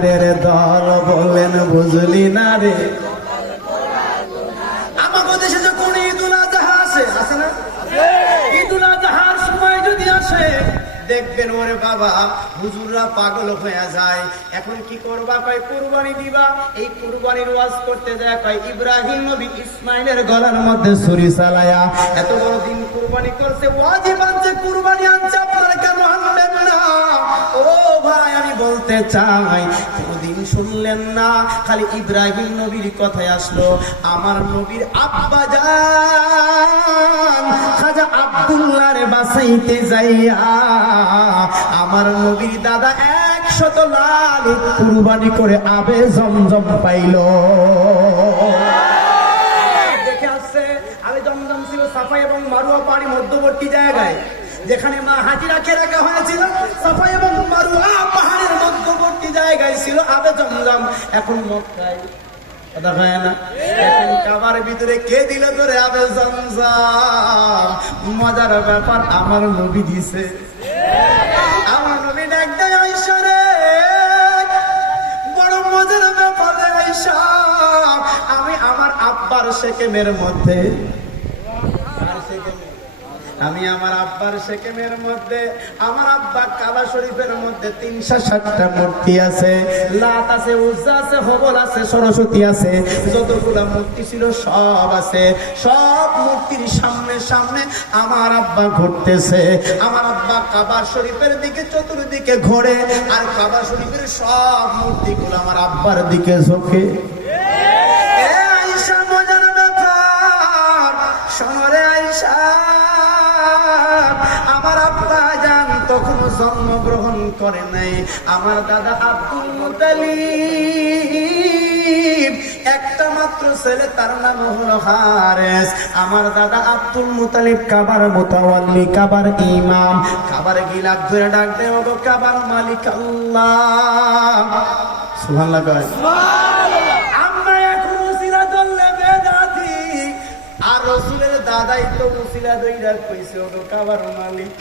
গুনাহগারের দল বলেন বুঝলি না রে। আমাদের দেশে যখন ঈদুল আজহা আসে না, ঈদুল আজহার সময় যদি আসে দেখবেন ওরে বাবা হুজুররা পাগল হয়ে যায়। এখন কি করবা? কয় কুরবানি দিবা। এই কুরবানির ওয়াজ করতে যায় কয় ইব্রাহিম নবী ইসমাইলের গলার মধ্যে ছুরি চালায়া এত বড় দিন কুরবানি করছে, ওয়াজিব আনছে, কুরবানি আনছে, আপনারা কেন আনবেন না? ও ভাই আমি বলতে চাই কোনদিন শুনলেন না, খালি ইব্রাহিম নবীর কথাই আসলো। আমার নবীর আব্বা জান খাজা আব্দুল্লাহ রে বাঁচাইতে যাইয়া আমার নবীর দাদা 100 লাল কুরবানি করে আবে জমজম পাইল। দেখে আসছে আবে জমজম ছিল সাফা এবং মারওয়া পাহাড়ি মধ্যবর্তী জায়গায়, যেখানে মা হাজিরাকে রাখা হয়েছিল। সাফা এবং মারওয়া পাহাড়ের মধ্যবর্তী জায়গায় ছিল আবে জমজম। এখন মক্কায় কথা হয় না, এখন কাবার ভিতরে কে দিল ধরে আবে জমজম। মজার ব্যাপার আমার নবী দিছে। আমার নবী একটাই আয়েশা রে, বড় মজার ব্যাপার আয়েশা, আমি আমার আব্বার শেকেমের মধ্যে আমার আব্বা কাবা শরীফের মধ্যে 360টা মূর্তি আছে, লাত আছে, উজ্জা আছে, হবল আছে, সরস্বতী আছে, যতগুলা মূর্তি ছিল সব আছে। সব মূর্তির সামনে সামনে আমার আব্বা ঘুরতেছে। আমার আব্বা কাবা শরীফের দিকে চতুর্দিকে ঘোরে, আর কাবা শরীফের সব মূর্তিগুলো আমার আব্বার দিকে ঝোঁকে। আয়েশা মজার ব্যাপার শোনরে আয়েশা, আমার আব্বা জান তখনও জন্মগ্রহণ করে নাই। আমার দাদা আব্দুল মুতালিব একটা মাত্র ছেলে, তার নাম হলো হারেস। আমার দাদা আব্দুল মুতালিব কাবার মুতাওয়াল্লি, কাবার ইমাম। কাবার গিলাক ধরে ডাক দেয় ওগো কাবার মালিক আল্লাহ। সুবহানাল্লাহ কয় আমরা এখন উসিলা ধরলে বেদাতি, আর রাসূলের দাদাই তো উসিলা ধইরা কইছে ওগো কাবার মালিক।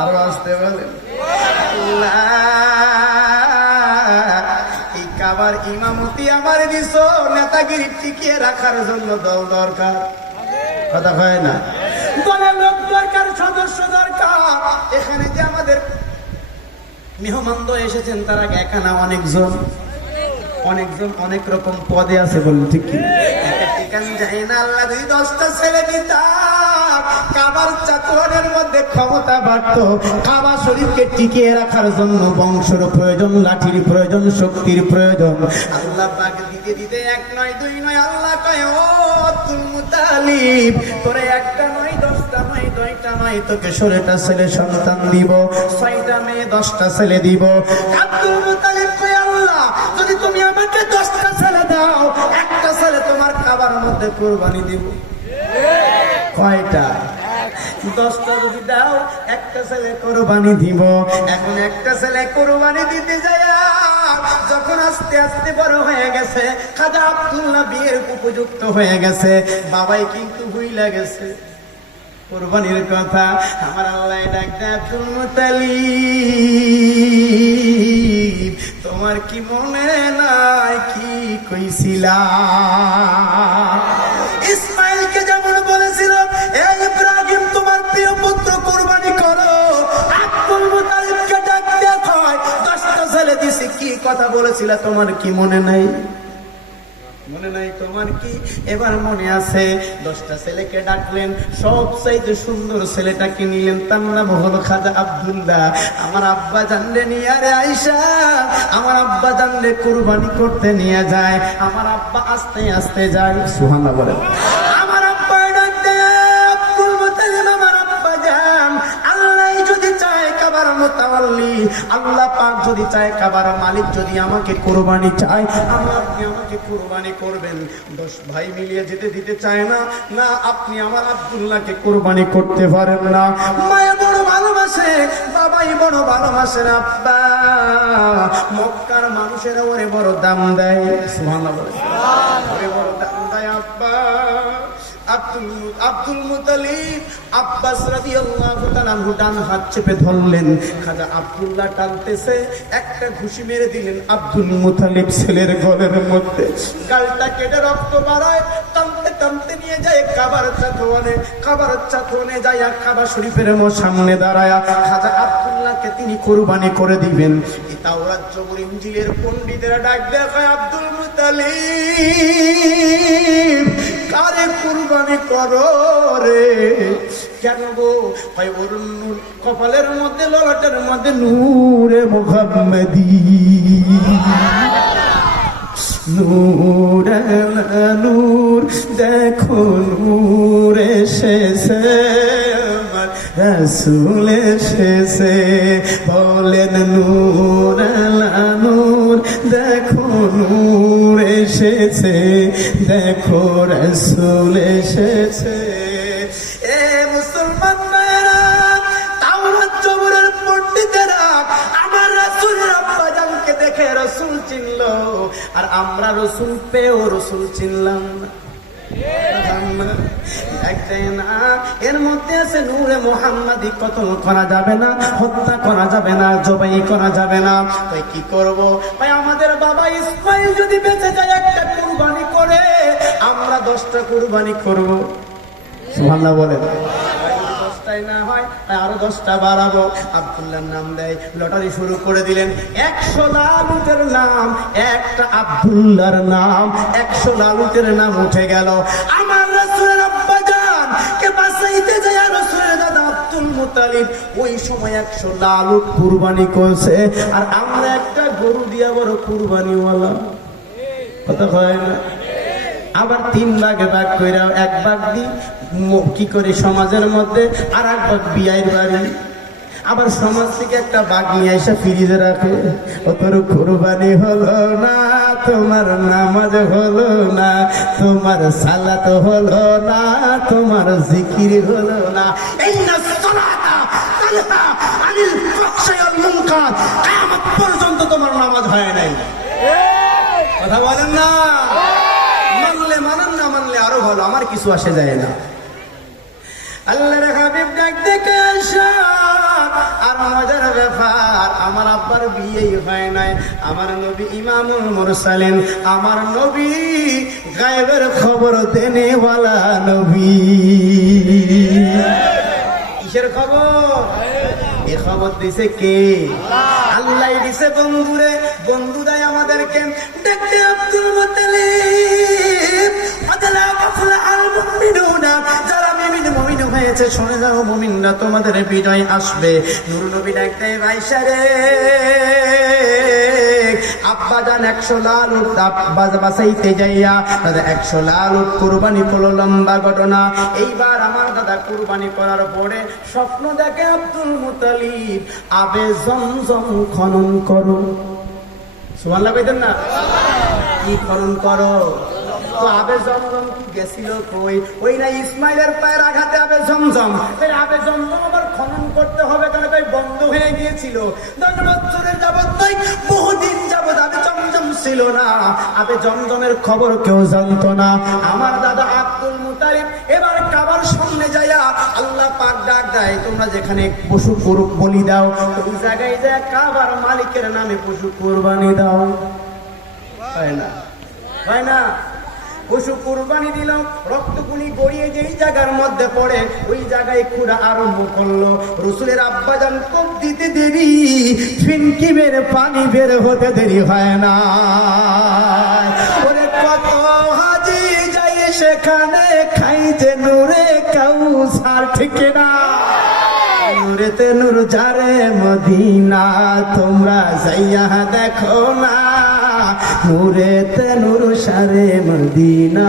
আরো আসতে বলেন এই কাবার ইমামতি আমার দিছো নেতাগিরি টিকিয়ে রাখার জন্য দল দরকার, কথা হয় না, দলের লোক দরকার, সদস্য দরকার। এখানে যে আমাদের মেহমান এসেছেন তারা একা না, অনেকজন অনেক রকম পদে আছে বলুন ঠিক কি? ঠিকান যায় না। আল্লাহ যদি 10টা ছেলে দিতাম কাবার চাতুরের মধ্যে ক্ষমতা বাড়তো। কাবা শরীফকে টিকিয়ে রাখার জন্য বংশের প্রয়োজন, লাঠির প্রয়োজন, শক্তির প্রয়োজন। আল্লাহ পাক দিতে দিতে 1 নয় 2 নয়, আল্লাহ কয় ও আব্দুল মুতালিব তোরে 1টা নয় 10টা নয় 2টা নয়, তোকে 16টা ছেলে সন্তান দিব, 6টা মেয়ে 10টা ছেলে দিব। আব্দুল মুতালিব কয় আল্লাহ যদি তুমি আমাকে 10টা ছেলে দাও, 1টা ছেলে তোমার কাবার মধ্যে কুরবানি দিব। কয়টা? 10টা যদি দাও 1টা ছেলে কুরবানি দিব। এখন 1টা ছেলে কুরবানি দিতে যায় যখন আস্তে আস্তে বড় হয়ে গেছে, খাজা আব্দুল্লাহ বিয়ের উপযুক্ত হয়ে গেছে, বাবাই কিন্তু ভুইলা গেছে কুরবানির কথা। আমার আল্লাহ ডাক দেয় আব্দুল মুতালিব তোমার কি মনে নাই কি কইছিলা? ইসমাইলকে যেমন বলেছিল এই ইব্রাহিম তোমার প্রিয় পুত্র কুরবানি করো, আব্দুল মুতালিবকে ডাক দেয়া হয় 10টা ছেলে দিছি, কি কথা বলেছিল তোমার কি মনে নাই? মনে নাই তোমার কি? এবার মনে আছে। 10টা ছেলেকে ডাকলেন, সবচাইতে সুন্দর ছেলেটাকে নিলেন, তার নাম হলো খাজা আব্দুল্লাহ। আমার আব্বা জানলে নিয়ে রে আয়েশা, আমার আব্বা জানলে কুরবানি করতে নিয়ে যায়। আমার আব্বা আস্তে আস্তে যায়, সুবহানাল্লাহ বলেন। আমার আব্বা ডাক দেয় আব্দুল মুতালিব, আমার আব্বা জান আল্লাহ যদি চায় কাবার মুতাওয়াল্লি, আল্লাহ পাক যদি চায় কাবার মালিক যদি আমাকে কুরবানি চায়, আল্লাহ আপনি আমাকে কুরবানি করবেন। 10 ভাই মিলিয়ে যেতে দিতে চায় না, না আপনি আমার আব্দুল্লাহকে কুরবানি করতে পারেন না। মায়া বড় ভালোবাসে, বাবাই বড় ভালোবাসেন আব্বা। মক্কার মানুষেরা ওরে বড় দাম দেয়, সুবহানাল্লাহ বলে, ওরে বড় দাম দেয় আব্বা। আব্দুল মুতালিব আব্বাস রাদিয়াল্লাহু তাআলা ডান হাত চেপে ধরলেন, খাজা আব্দুল্লাহ টানতেছে, একটা ঘুষি মেরে দিলেন আব্দুল মুতালিব ছেলের গলের মধ্যে, গালটা কেটে রক্ত বাড়ায়, টানতে টানতে নিয়ে যায় কাবার চাতওয়ানে যায়, কাবা শরীফের সামনে দাঁড়ায় খাজা আব্দুল্লাহকে তিনি কুরবানি করে দিবেন। এই তাওরাত জবুর ইনজিলের পণ্ডিতেরা ডাক দেখায়, আব্দুল মুতালিব কারে কুরবানি করো রে? কেন গো? হয় ওর নূর কপালের মধ্যে, ললাটের মধ্যে নূরে মুহাম্মাদি, নূর নূর দেখো নূর এসেছে, রাসূল এসেছে, বলেন নূর নূর দেখো নূর এসেছে, দেখো রাসূল এসেছে। এ মুসলমান ভাইরা, তাওরাত জবুরের পণ্ডিতেরা আমার রাসূলের আব্বাজানকে দেখে রাসূল চিনল, আর আমরা রাসূল পেয়েও রাসূল চিনলাম না। এর মধ্যে আছে নূরে মুহাম্মাদি, কতল করা যাবে না, হত্যা করা যাবে না, জবাই করা যাবে না। তাই কি করব ভাই? আমাদের বাবা ইসমাইল যদি বেঁচে যায় একটা কুরবানি করে, আমরা 10টা কুরবানি করব। সুবহানাল্লাহ বলেন। না হয় আরো 10টা বাড়াবো। আব্দুল্লাহর নাম দেয়, লটারি শুরু করে দিলেন। 100 লালুটের নাম, একটা আব্দুল্লাহর নাম, 100 লালুটের নাম উঠে গেল। আমার রাসূলের আব্বাজান কে বাঁচাইতে যায় রাসূলের দাদা আব্দুল মুতালিব ওই সময় 100 লালুট কুরবানি করছে, আর আমরা একটা গরু দিয়া বড় কুরবানিওয়ালা। কথা হয় না? আবার 3 ভাগে ভাগ কইরা, 1 ভাগ দি কি করে সমাজের মধ্যে, আর 1 ভাগ বিয়ের বাড়ি, আবার সমাজ থেকে একটা ভাগ নিয়ে এসে ফ্রিজে রাখে। ও তোর কুরবানি হলো না, তোমার নামাজ হলো না, তোমার সালাত হলো না, তোমার জিকির হলো না। ইন্না সালাতা তানহা আনিল ফাহশাই ওয়াল মুনকার, কিয়ামত পর্যন্ত তোমার নামাজ হয় নাই। কথা বলেন না? মানলে মানেন, না মানলে আরো ভালো, আমার কিছু আসে যায় না। আল্লাহর হাবিব ডাক দেখে আসা, আর মজার ব্যাপার, আমার আব্বার বিয়েই হয় নাই। আমার নবী ইমামুল মুরসালিন, আমার নবী গায়েবের খবর দেনেওয়ালা নবী। কিসের খবর? এ খবর দিছে কে? আল্লাহ দিছে বন্ধুরে। বন্ধু দেয় আমাদেরকে। দেখতে আব্দুল মুতালিব, আদালা কাফলা আল মুমিনুনা, যারা মুমিন হয়েছে শুনে যাও, মুমিনরা তোমাদের বিজয় আসবে। নূর নবী ডাকতে, আয়েশা রে, আব্বাজান 100 লালুট বাঁচাইতে যাইয়া দাদা 100 লালুট কুরবানি করলো। লম্বা ঘটনা। এইবার আমার দাদা কুরবানি করার পরে স্বপ্ন দেখে আব্দুল মুতালিব, আবে জমজম খনন করো। সুবহানাল্লাহ কইতেন না? কি খনন করো? তো আবে জমজম গেছিল কই? ওই না ইসমাইলের পায়ের আঘাতে আবে জমজম। আবে জমজম আবার খনন করতে হবে, কারণ তাই বন্ধ হয়ে গিয়েছিল 10 বছরের যাবত, তাই বহুদিন যাবত আবে জমজম ছিল না। আবে জমজমের খবর কেউ জানতো না। আমার দাদা আব্দুল মুতালিব এবার কাবার সামনে যাইয়া আল্লাহ পাক ডাক দেয়, তোমরা যেখানে পশু বলি দাও, ওই জায়গায় যায় কাবার মালিকের নামে পশু কুরবানি দাও। হয় না? হয় না? পশু কুরবানি দিল, রক্তগুলি গড়িয়ে যেই জায়গার মধ্যে পড়ে ওই জায়গায় খুঁড়া আরম্ভ করলো। রসুলের আব্বাজান কোপ দিতে দেরি, ফিনকি বের পানি বের হতে দেরি হয় না। ওরে কত হাজি যাই সেখানে খাই যে নূরে কাউসার, ঠিক না? নূরেতে নূর যারে মদিনা, তোমরা যাইয়া দেখো না, নূরেতে নূর সারে মদিনা।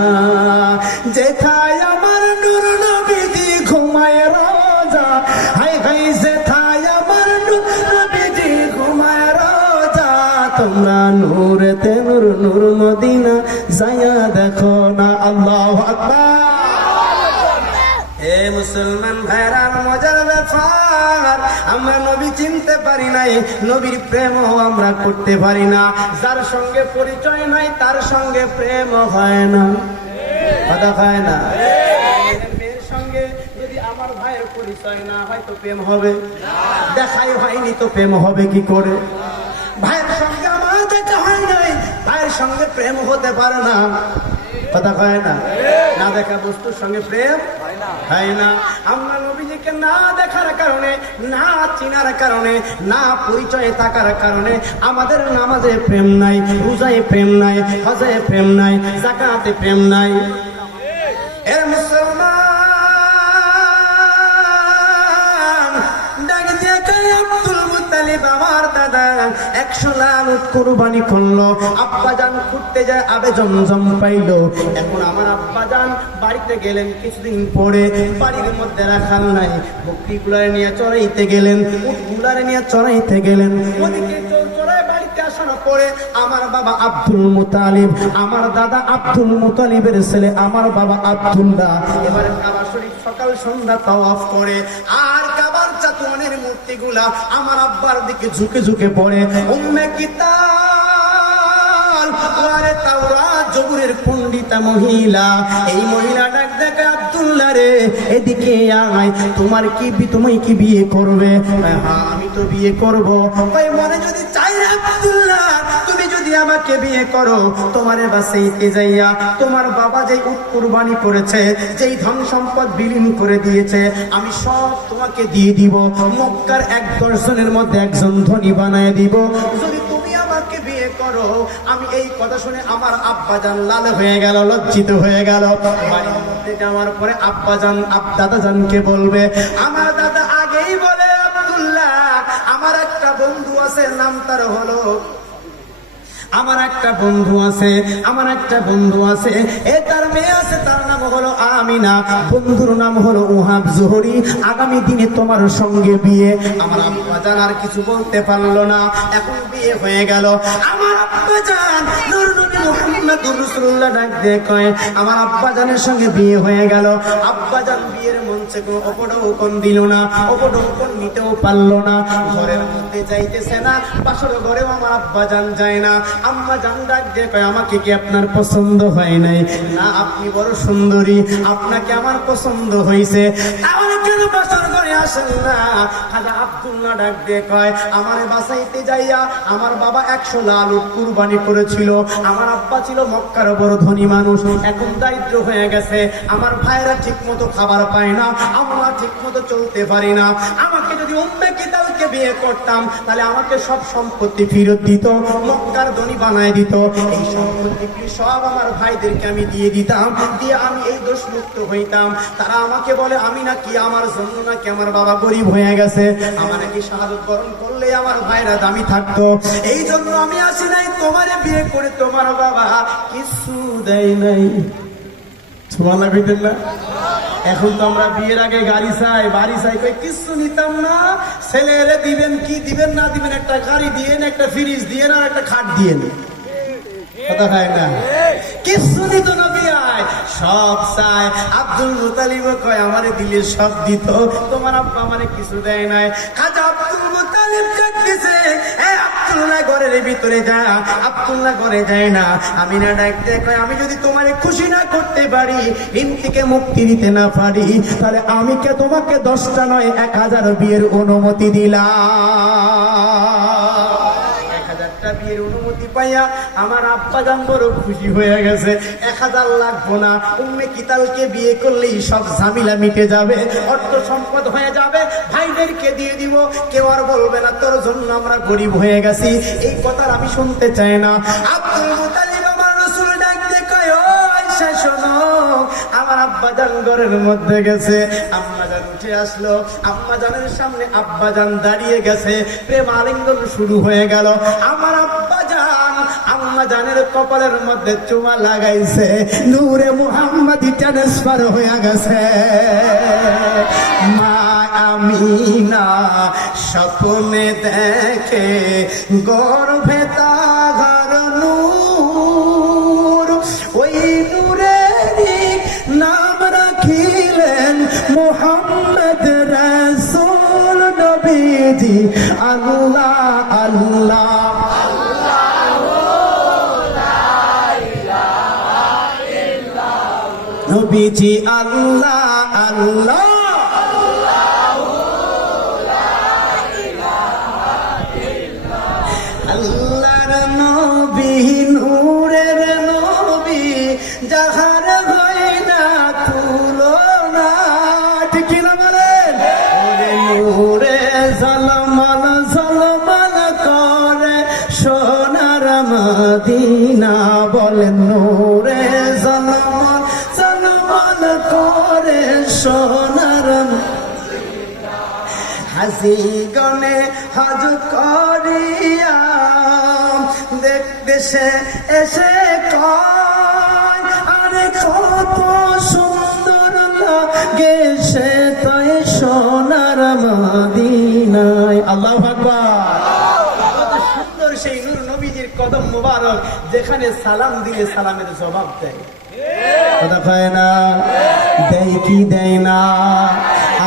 যেথায় আমার নূর নবীজি ঘুমায় রোজা, হাই হাই যেথায় আমার নূর নবীজি ঘুমায় রোজা, তোমরা নূরেতে নূর নূর মদিনা যাইয়া দেখো না। আল্লাহু আকবার। হে মুসলমান ভাইরা, মজার ব্যাপার, আমরা নবী চিনতে পারি নাই, নবীর প্রেমও আমরা করতে পারি না। যার সঙ্গে পরিচয় নাই তার সঙ্গে প্রেম হয় না। কথা হয় না? পরিচয় না হয় তো প্রেম হবে? দেখাই হয়নি তো প্রেম হবে কি করে? ভাইয়ের সঙ্গে আমার দেখা হয় নাই, ভাইয়ের সঙ্গে প্রেম হতে পারে না। কথা কয় না? না দেখা বস্তুর সঙ্গে প্রেম হয় না। আমরা নবীজিকে না দেখার কারণে, না চিনার কারণে, না পরিচয়ে থাকার কারণে আমাদের নামাজে প্রেম নাই, রোজায় প্রেম নাই, হজে প্রেম নাই, যাকাতে প্রেম নাই। এর মুসলমান ডাক দিয়ে কয়, আব্দুল মুত্তালিব আমার দাদা 100 লাখ উট কুরবানি করলো, আব্বাজান ঘুরতে যায় আবে জমজম পাইলো। এখন আমার আব্বাজান বাড়িতে গেলেন, কিছুদিন পরে বাড়ির মধ্যে রাখাল নাই, বকরিগুলারে নিয়ে চড়াইতে গেলেন, উটগুলারে নিয়ে চড়াইতে গেলেন। ওদিকে চড়াই বাড়িতে আসার পরে আমার বাবা আব্দুল মুতালিব, আমার দাদা আব্দুল মুতালিবের ছেলে আমার বাবা আব্দুল্লাহ এবারে কাবা শরীফ সকাল সন্ধ্যা তাওয়াফ করে, আর কাবার চাতুয়ানের মূর্তিগুলা আমার আব্বার দিকে ঝুঁকে ঝুঁকে পড়ে। উম্মে কিতাল ওয়ারে তাওরাত জবুরের পণ্ডিতা মহিলা, এই মহিলা ডাক দেখে, আব্দুল্লাহ রে এদিকে আয়, তোমার কি তুমি কি বিয়ে করবে? হ্যাঁ আমি তো বিয়ে করব। কই মনে যদি চাই রে আব্দুল্লাহ, তুমি যদি আমাকে বিয়ে করো, তোমারে বাসাইতে যাইয়া তোমার বাবা যে উট কুরবানি করেছে, যেই ধন সম্পদ বিলীন করে দিয়েছে, আমি সব তোমাকে দিয়ে দিব, মক্কার 1-10 জনের মধ্যে একজন ধনী বানায় দিব যদি তুমি আমাকে বিয়ে করো। আমি এই কথা শুনে আমার আব্বাজান লাল হয়ে গেল, লজ্জিত হয়ে গেল। বাড়ির মধ্যে যাওয়ার পরে আব্বাজান দাদাজানকে বলবে, আমার দাদা আগেই বলে, আব্দুল্লাহ আমার একটা বন্ধু আছে, নাম তার হলো, আমার একটা বন্ধু আছে, এ তার মেয়ে আছে, তার নাম হলো আমিনা, বন্ধুর নাম হলো ওহাব জোহরি, আগামী দিনে তোমার সঙ্গে বিয়ে। আমার আব্বাজান আর কিছু বলতে পারলো না, এখন বিয়ে হয়ে গেল। আমার আব্বাজান নূর নবী মুহাম্মদুর রাসূলুল্লাহ ডাক দিয়ে কয়, আমার আব্বাজানের সঙ্গে বিয়ে হয়ে গেল। আব্বাজান বিয়ের মঞ্চে কোনো অপডৌকন দিল না, অপডৌকন নিতেও পারলো না, ঘরের মধ্যে যাইতেছে না, বাসর ঘরেও আমার আব্বাজান যায় না। আম্মা জান ডাক দিয়ে কয়, আমাকে কি আপনার পছন্দ হয় নাই? না, আপনি বড় সুন্দরী, আপনাকে আমার পছন্দ হয়েছে, তাহলে কেন বাসর ঘরে আসেন না? খাজা আব্দুল্লাহ ডাক দিয়ে কয়, আমারে বাসাইতে যাইয়া আমার বাবা 100 লাখ উট কুরবানি করেছিল, আমার আব্বা ছিল মক্কার বড় ধনী মানুষ, এখন দারিদ্র হয়ে গেছে, আমার ভাইরা ঠিক মতো খাবার পায় না, আমরা ঠিক মতো চলতে পারি না। আমাকে যদি উম্মে কিতালকে বিয়ে করতাম, তাহলে আমাকে সব সম্পত্তি ফেরত দিত, মক্কার ধনী বানায় দিত, এই সম্পত্তি সব আমার ভাইদেরকে আমি দিয়ে দিতাম, দিয়ে আমি এই দোষ মুক্ত হইতাম। তারা আমাকে বলে আমি নাকি আমার জন্য নাকি আমার বাবা গরিব হয়ে গেছে, আমার নাকি শাহাদাত বরণ করলে আমার ভাইরা দামি থাকতো, এই জন্য আমি আসি নাই, তোমারে বিয়ে করে তোমার বাবা কিছু দেয় নাই। সুবহানাল্লাহ কইতেন না? এখন তো আমরা বিয়ের আগে গাড়ি চাই, বাড়ি চাই, কই কিছু নিতাম না, ছেলেরে দিবেন কি দিবেন না দিবেন, একটা গাড়ি দিয়েন, একটা ফ্রিজ দিয়েন, আর একটা খাট দিয়েন। কথা হয় না? কিছু দিত না বিয়ায়, সব চাই। আব্দুল মুতালিব কয়, আমারে দিলে সব দিত, তোমার আব্বা আমারে কিছু দেয় নাই। খাজা আব্দুল মুতালিব ডাকতেছে, এ আব্দুল্লাহ ঘরের ভিতরে যা। আব্দুল্লাহ ঘরে যায় না, আমিনা ডাকতে কয়, আমি যদি তোমারে খুশি না করতে পারি, ঋণ থেকে মুক্তি দিতে না পারি, তাহলে আমি কে তোমাকে 10টা নয় 1000 বিয়ের অনুমতি দিলাম। 1000টা বিয়ের অনুমতি পাইয়া আমার আব্বাজান বড় খুশি হয়ে গেছে। 1000 লাগবো না, উম্মে কিতালকে বিয়ে করলেই সব ঝামেলা মিটে যাবে, অর্থ সম্পদ হয়ে যাবে, ভাইদেরকে দিয়ে দিব, কেউ আর বলবে না তোর জন্য আমরা গরিব হয়ে গেছি, এই কথা আমি শুনতে চাই না। আব্দুল মুতালিব আমার রাসূল ডাক দিয়ে কয়, ও আয়েশা শোনো, আমার আব্বাজান ঘরের মধ্যে গেছে। আম্মাজান উঠে আসলো, আম্মাজানের সামনে আব্বাজান দাঁড়িয়ে গেছে, প্রেম আলিঙ্গন শুরু হয়ে গেল। আমার আব্বাজান আম্মাজানের কপালের মধ্যে চুমা লাগাইছে, নূরে মুহাম্মাদি ট্রান্সফার হয়ে গেছে। মা আমিনা স্বপ্নে দেখে গর্ভে তাহার নূর, ওই নূরেরই নাম রাখিলেন মুহাম্মদ রাসূল নবীজি। আল্লাহ আল্লাহ নবীজি, আল্লাহ আল্লাহ নবী নূরের নবী যাহার হয় না তুলনা, ঠিক কি না বলেন? ওরে নূরে ঝলমল ঝলমল করে সোনার মদিনা, বলেন নূরে ঝলমল ঝলমল করে সোনার হাসি গনে হাজ করিয়া দেশে এসে কয় আরে কত সুন্দর লাগে সে তাই সোনার মদিনায়। আল্লাহু আকবার। কত সুন্দর সেই নূর নবীজির কদম মুবারক, যেখানে সালাম দিলে সালামের জবাব দেয়। কথা কয় না? দেয় কি দেয় না?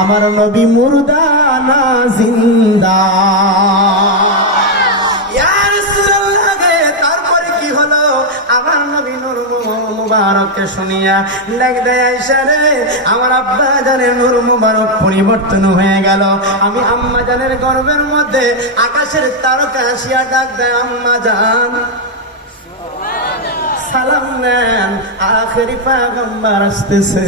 আমার নবী মুর্দা না জিন্দা। তারপরে কি হলো? আমার নবী নূর মুবারককে শুনিয়া ডাক দেয়, আয়েশা রে, আমার আব্বা জানের নূর মুবারক পরিবর্তন হয়ে গেল। আমি আম্মা জানের গর্ভের মধ্যে আকাশের তারকা আসিয়া ডাক দেয়, আম্মা জান সালাম নেন, আখেরি পয়গম্বর আসতেছে।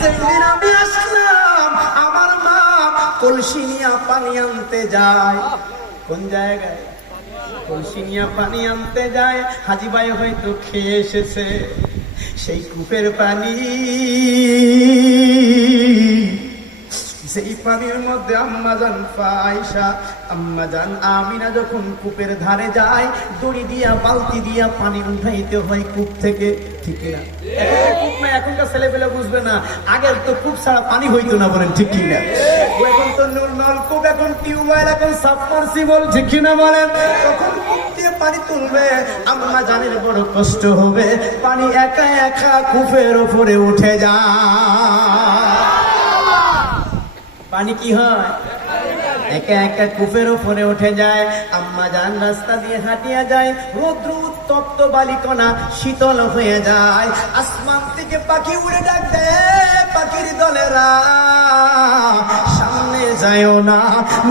যেদিন আমি আসলাম, আমার মা কলসি নিয়া পানি আনতে যায়। কোন জায়গায়? কলসি নিয়া পানি আনতে যায়। হাজি ভাই হয়তো খেয়ে এসেছে সেই কূপের পানি। সেই পানির মধ্যে আম্মাজান আয়েশা, আম্মাজান আমিনা যখন কূপের ধারে যায়, দড়ি দিয়া বালতি দিয়া পানি উঠাইতে হয় কূপ থেকে, ঠিক না? কূপ না, এখনকার ছেলেপেলে বুঝবে না। আগের তো কূপ ছাড়া পানি হইতো না, বলেন ঠিক কিনা? এখন তো নলকূপ, এখন টিউবওয়েল, এখন সাবমার্সিবল, ঠিক কিনা বলেন? তখন কূপ দিয়ে পানি তুলবে, আম্মাজানের বড় কষ্ট হবে। পানি একা একা কূপের উপরে উঠে যায়। পানি কি হয়? একা একা কূপের উপরে উঠে যায়। আম্মা জান রাস্তা দিয়ে হাঁটিয়া যায়, রৌদ্র উত্তপ্ত বালিকণা শীতল হয়ে যায়। আসমান থেকে পাখি উড়ে ডাক দেয়, পাখির দলেরা সামনে যায়ও না,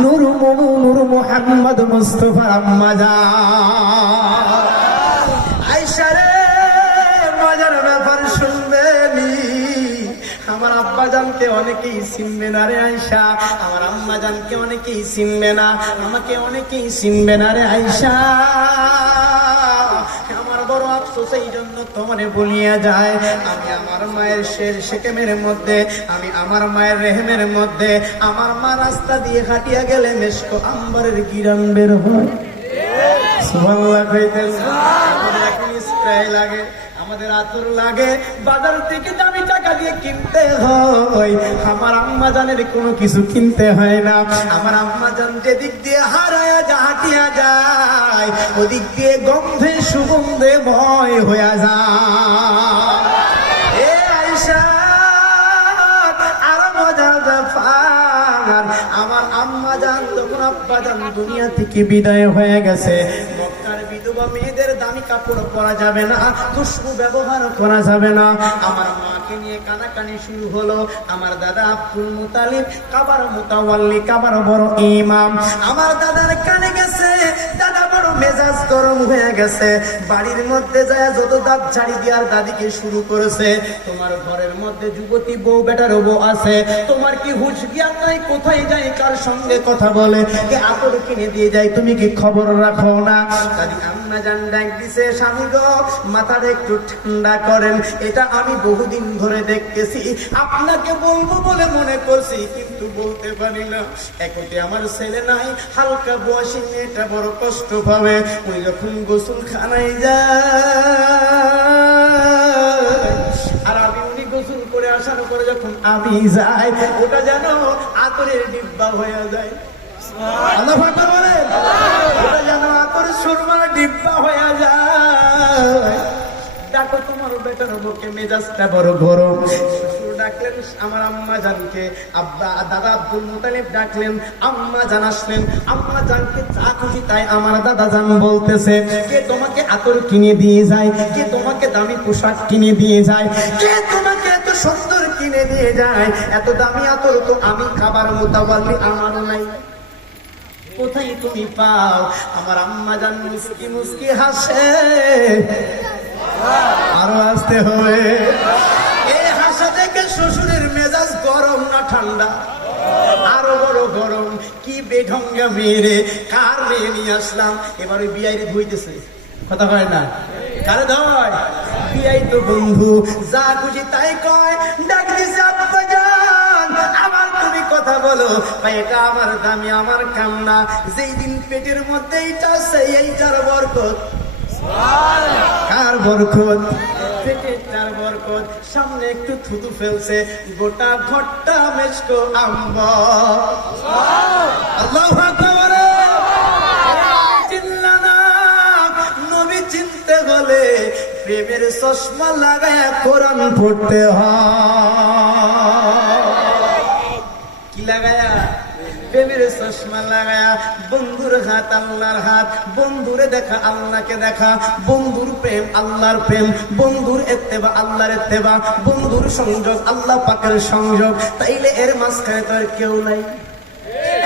নূর মুহাম্মদ মুস্তাফা আম্মা জান। আয়েশা রে, মজার ব্যাপার শুনবেনি, আমার আব্বা জানকে অনেকেই চিনবে না রে আয়েশা, আমার আম্মা জানকে অনেকেই চিনবে না, আমাকে অনেকেই চিনবে না রে আয়েশা। আমার বড় আফসোস, এই জন্য তোমারে বলিয়া যায়, আমি আমার মায়ের শেকেমের মধ্যে, আমি আমার মায়ের রেহেমের মধ্যে, আমার মা রাস্তা দিয়ে হাঁটিয়া গেলে মেশকো আম্বরের গিরান বের হয়। সুবহানাল্লাহ কইতেন। আমাদের এখন স্প্রে লাগে, আমাদের আতর লাগে, বাজার থেকে দামি টাকা দিয়ে কিনতে হয়। আমার আম্মা জানের কোনো কিছু কিনতে হয় না। আমার আম্মা জান যেদিক দিয়ে হাঁটিয়া যায়, ওদিক দিয়ে গন্ধে সুগন্ধে ভয় হইয়া যায়। এ আয়েশা, আরো মজার ব্যাপার, আমার আম্মা জান তখন আব্বা জান দুনিয়া থেকে বিদায় হয়ে গেছে। বিধবা মেয়েদের দামি কাপড় পরা যাবে না, খুশবু ব্যবহার করা যাবে না। আমার মাকে নিয়ে কানাকানি শুরু হলো। আমার দাদা আব্দুল মুতালিব কাবার মুতাওয়াল্লি, কাবার বড় ইমাম, আমার দাদার কানে গেছে। দাদা বড় মেজাজ গরম হয়ে গেছে। বাড়ির মধ্যে যায় যত দাঁত ঝাড়ি দিয়ার দাদিকে শুরু করেছে, তোমার ঘরের মধ্যে যুবতী বউ বেটার বউ আছে, তোমার কি হুঁশ জ্ঞান নাই? কোথায় যাই, কার সঙ্গে কথা বলে, কে আতর কিনে দিয়ে যায়, তুমি কি খবর রাখো না? আম্মা জান ডাক দিছে, স্বামী গো, মাথাটা একটু ঠান্ডা করেন, এটা আমি বহুদিন ধরে দেখতেছি, আপনাকে বলবো বলে মনে করছি, কিন্তু বলতে পারি না। একটি আমার ছেলে নাই, হালকা বয়সী মেয়েটা বড় কষ্ট পাবে। ওই যখন গোসলখানায় যায়, আর আমি উনি গোসল করে আসার পরে যখন আমি যাই, ওটা যেন আতরের ডিব্বা হয়ে যায়। আল্লাহু আকবার বলেন। ওটা যেন আতরের সুরমার ডিব্বা হয়ে যায়। দেখো তোমার বেটার বুকে মেজাজটা বড় গরম। শ্বশুর ডাকলেন আমার আম্মা জানকে, আব্বা দাদা আব্দুল মুতালিব ডাকলেন, আম্মা জান আসলেন। আম্মা জানকে যা খুশি তাই আমার দাদা জান বলতেছে, কে তোমাকে আতর কিনে দিয়ে যায়, কে তোমাকে দামি পোশাক কিনে দিয়ে যায়, কে তোমাকে এত সুন্দর কিনে দিয়ে যায়? এত দামি আতর তো আমি খাবার মুতাওয়াল্লি আমারও নাই। কোথায় তুমি পাও? আমার আম্মা জান মুস্কি মুস্কি হাসে, আরো আসতে হবে। এই হাসা দেখে শ্বশুরের মেজাজ গরম না ঠান্ডা? আরো বড় গরম। কি বেঢঙ্গা মেয়েরে, কার মেয়ে নিয়ে আসলাম, এবার ওই বিয়াইরে ধুইতেছে, কথা হয় না? কারে ধয়? বিয়াই তো বন্ধু, যা খুশি তাই কয়। ডাক দিছে আব্বা জান, আমার তুমি কথা বলো। ভাই এটা আমার দামি, আমার কামনা। যেই দিন পেটের মধ্যে এইটা আছে, এইটার বরকত। কার বরকত? পেটের বরকত। সামনে একটু থুতু ফেলছে, গোটা ঘরটা মেশকো আম্বা। আল্লাহু আকবার। চিল্লানা। নবী চিনতে হলে প্রেমের চশমা লাগায়া কোরআন পড়তে হয়। কি লাগায়া? প্রেমের চশমা লাগায়া। বন্ধুর হাত আল্লাহর হাত, বন্ধুরে দেখা আল্লাহকে দেখা। বন্ধুর প্রেম আল্লাহর প্রেম, বন্ধুর ইত্তেবা আল্লাহর ইত্তেবা, বন্ধুর সংযোগ আল্লাহ পাকের সংযোগ। তাইলে এর মাঝখানে তো আর কেউ নাই।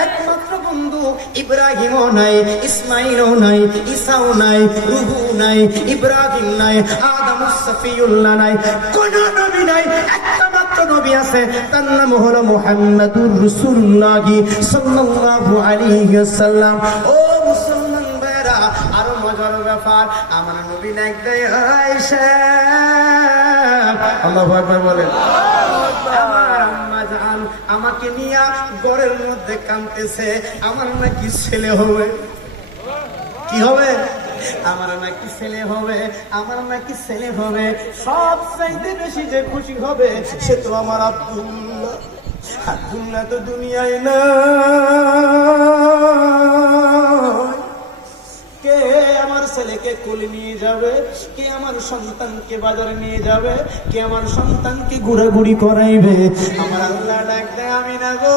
একমাত্র বন্ধু ইব্রাহিমও নাই, ইসমাইলও নাই, ঈসাও নাই, রূহু নাই, ইব্রাহিম নাই, আদম সফিউল্লাহ নাই, কোন নবী নাই। একটা মাত্র নবী আছে, তার নাম হলো মুহাম্মাদুর রাসূলুল্লাহ সাল্লাল্লাহু আলাইহি ওয়াসাল্লাম। ও মুসলমান ভাইরা, আরো মজার ব্যাপার, আমার নবী নাইকাই আয়েশা। আল্লাহু আকবার বলেন। আমার আম্মা জান আমাকে নিয়ে ঘরের মধ্যে কাঁদতেছে, আমার নাকি ছেলে হবে। কি হবে? আমার নাকি ছেলে হবে, আমার নাকি ছেলে হবে। সব চাইতে বেশি যে খুশি হবে সে তো আমার আব্দুল্লাহ। আব্দুল্লাহ তো দুনিয়ায় না। কে আমার ছেলেকে কোলে নিয়ে যাবে? কে আমার সন্তানকে বাজারে নিয়ে যাবে? কে আমার সন্তানকে ঘোরাঘুরি করাইবে? আমার আল্লাহ ডাক দেয়, আমি না গো,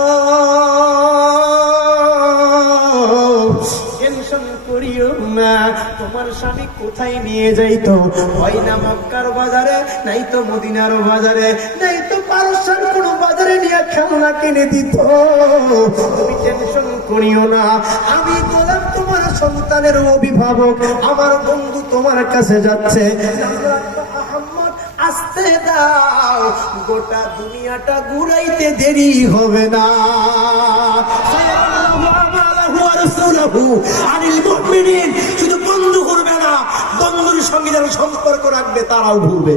টেনশন করিও না। তোমার স্বামী কোথায় নিয়ে যাইতো? হয় না মক্কার বাজারে, নাই তো মদিনার বাজারে, নাই তো পারস্যের কোন বাজারে নিয়ে খেলনা কিনে দিত। তুমি টেনশন করিও না, আমি গোলাম তোমার সন্তানের অভিভাবক। আমার বন্ধু তোমার কাছে যাচ্ছে, আসতে দাও, গোটা দুনিয়াটা ঘুরাইতে দেরি হবে না। শুধু বন্ধু করবে না, বন্ধুর সঙ্গে যারা সম্পর্ক রাখবে তারাও ঘুরবে।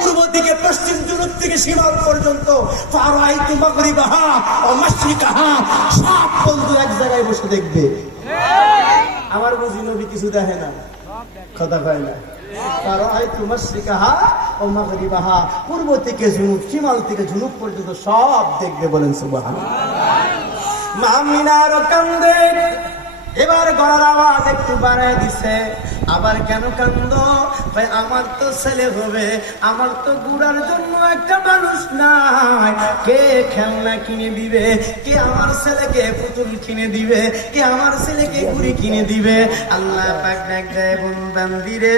পূর্ব দিকে পশ্চিম, জুনুব থেকে সীমান্ত পর্যন্ত, সব বন্ধু এক জায়গায় বসে দেখবে। আমার বুঝি নবী কিছু দেখে না, কথা কয় না। পূর্ব থেকে জুনুব, শিমাল থেকে জুনুব পর্যন্ত সব দেখবে। বলেন সুবহানাল্লাহ। মামিনার কান্দে, এবার গলার আওয়াজ একটু বাড়ায় দিছে। আবার কেন কান্দো? ভাই আমার তো ছেলে হবে, আমার তো গুড়ার জন্য একটা মানুষ নাই। কে খেলনা কিনে দিবে? কে আমার ছেলেকে পুতুল কিনে দিবে? কে আমার ছেলেকে ঘুড়ি কিনে দিবে? আল্লাহ পাক ডাক দেয়, বান্দি রে,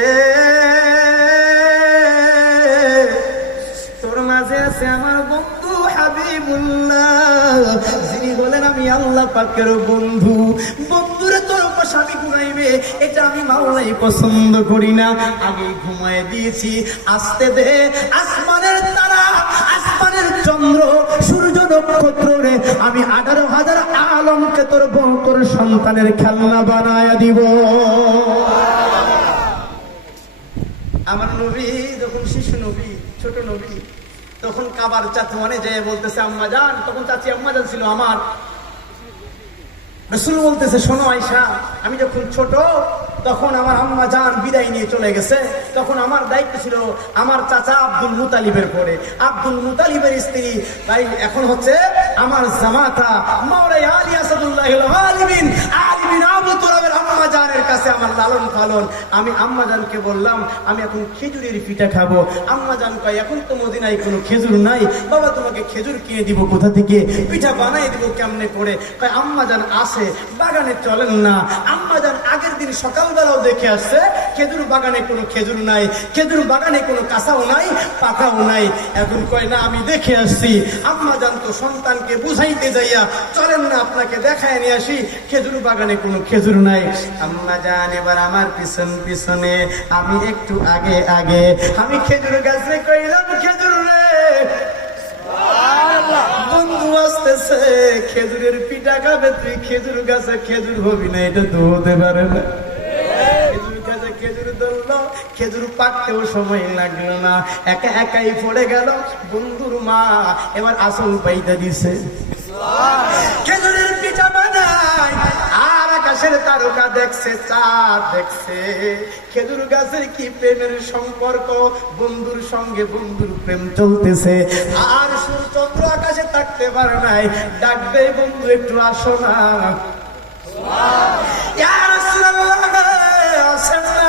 তোর মাঝে আছে আমার বন্ধু হাবিবুল্লাহ, যিনি বলেন আমি আল্লাহ পাকের বন্ধু। বন্ধুরে তোর পাশে আমি ঘুমাইবে, এটা আমি মাওলাই পছন্দ করি না। আগে ঘুমায় দিয়েছি, আসতে দে। আসমানের তারা, আসমানের চন্দ্র, সূর্য, নক্ষত্র রে আমি 18,000 আলমকে তোর বকর সন্তানের খেলনা বানায়া দিব। আমার নবী যখন শিশু নবী, ছোট নবী, তখন কাবার চাচুয়ানে যেয়ে বলতেছে আম্মা জান, তখন চাচি আম্মা জান ছিল আমার। রাসূল বলতেছে, শোনো আয়েশা, আমি যখন ছোট তখন আমার আম্মা জান বিদায় নিয়ে চলে গেছে। তখন আমার দায়িত্ব ছিল আমার চাচা আব্দুল মুতালিবের পরে। আব্দুল মুতালিবের স্ত্রী তাই এখন হচ্ছে আমার জামাতা মাওলাই আলী আসাদুল্লাহ আলিমিন, আলী আবু তুরাবের আম্মা জানের কাছে আমার লালন পালন। আমি আম্মা জানকে বললাম আমি এখন খেজুরের পিঠা খাবো। আম্মা জান কয় এখন তো মদিনায় কোনো খেজুর নাই, বাবা তোমাকে খেজুর কিনে দিব কোথা থেকে, পিঠা বানাই দিব কেমনে করে? কয় আম্মা জান আসে বাগানে চলেন না। আম্মা জান আগের দিন সকালবেলাও দেখে আসছে খেজুর বাগানে কোনো খেজুর নাই, খেজুর বাগানে কোনো কাঁচাও নাই পাকাও নাই। এখন কয় না আমি দেখে আসছি। আম্মা জান তো সন্তানকে বুঝাইতে যাইয়া চলেন না আপনাকে দেখায় নিয়ে আসি, খেজুর বাগানে কোনো খেজুর নাই। আম্মা জান এবার আমার পিছন পিছনে, আমি একটু আগে আগে, আমি খেজুর গাছে কইলাম খেজুর রে বন্ধু আসতেছে, খেজুরের পিঠা খাবে, তুই খেজুর গাছে খেজুর হবি না, এটা তো হতে পারে না। খেজুর গাছে খেজুর ধরলো, খেজুর পাকতেও সময় লাগলো না, একা একাই পড়ে গেল। বন্ধুর মা এবার আসল পাইতে দিছে, খেজুরের পিঠা বানায় আর আকাশের তারকা দেখছে, চাঁদ দেখছে। খেজুর গাছের কি প্রেমের সম্পর্ক, বন্ধুর সঙ্গে বন্ধুর প্রেম চলতেছে। আর সূর্যচন্দ্র আকাশে থাকতে পারে নাই, ডাকবে বন্ধু একটু আসো না। ইয়া রাসূলুল্লাহ আসেন না,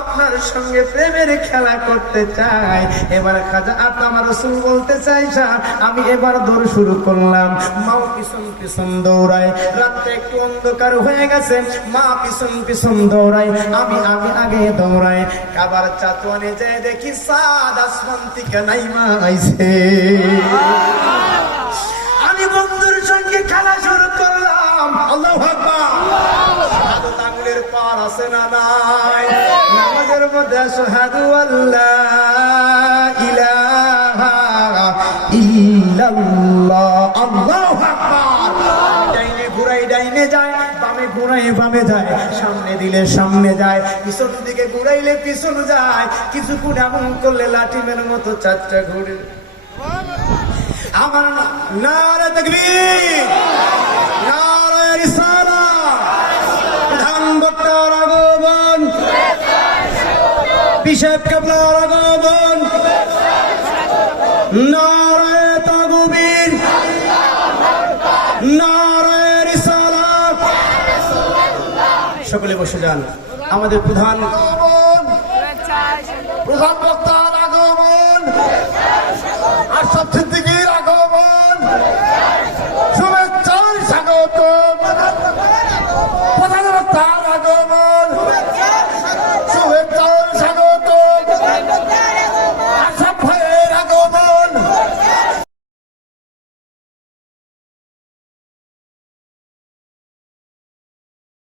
আপনার সঙ্গে প্রেমের খেলা করতে চাই। এবার খাজা আতামা রাসূল বলতে চাইছা, আমি এবার দৌড় শুরু করলাম। মাও পিছন পিছন দৌড়ায়, রাত্রে একটু অন্ধকার হয়ে গেছে, মা পিছন পিছন দৌড়ায়, আমি আগে দৌড়াই। আবার চাতুয়ানে যায় দেখি চাঁদ আসমান থেকে নাইমা আইছে। আমি বন্ধুর সঙ্গে খেলা শুরু করলাম। আল্লাহু আকবার। আঙ্গুলের পার আছে না নাই? নামাজের মধ্যে আশহাদু আল্লাহ ইলাহা ইল্লাল্লাহ, আল্লাহু আকবার। ডাইনে ঘুরাই ডাইনে যায়, বামে ঘুরাই বামে যায়, সামনে দিলে সামনে যায়, পিছন দিকে ঘুরাইলে পিছন যায়। কিছুক্ষণ এমন করলে লাঠিমের মতো চারটা ঘুরে। আমার নারে তাকবীর, নারে রিসালাত, প্রধান বক্তার আগমন, বিশেষ কেবলার আগমন, নারে তাকবীর, নারে রিসালাত। সকলে বসে যান। আমাদের প্রধান বক্তা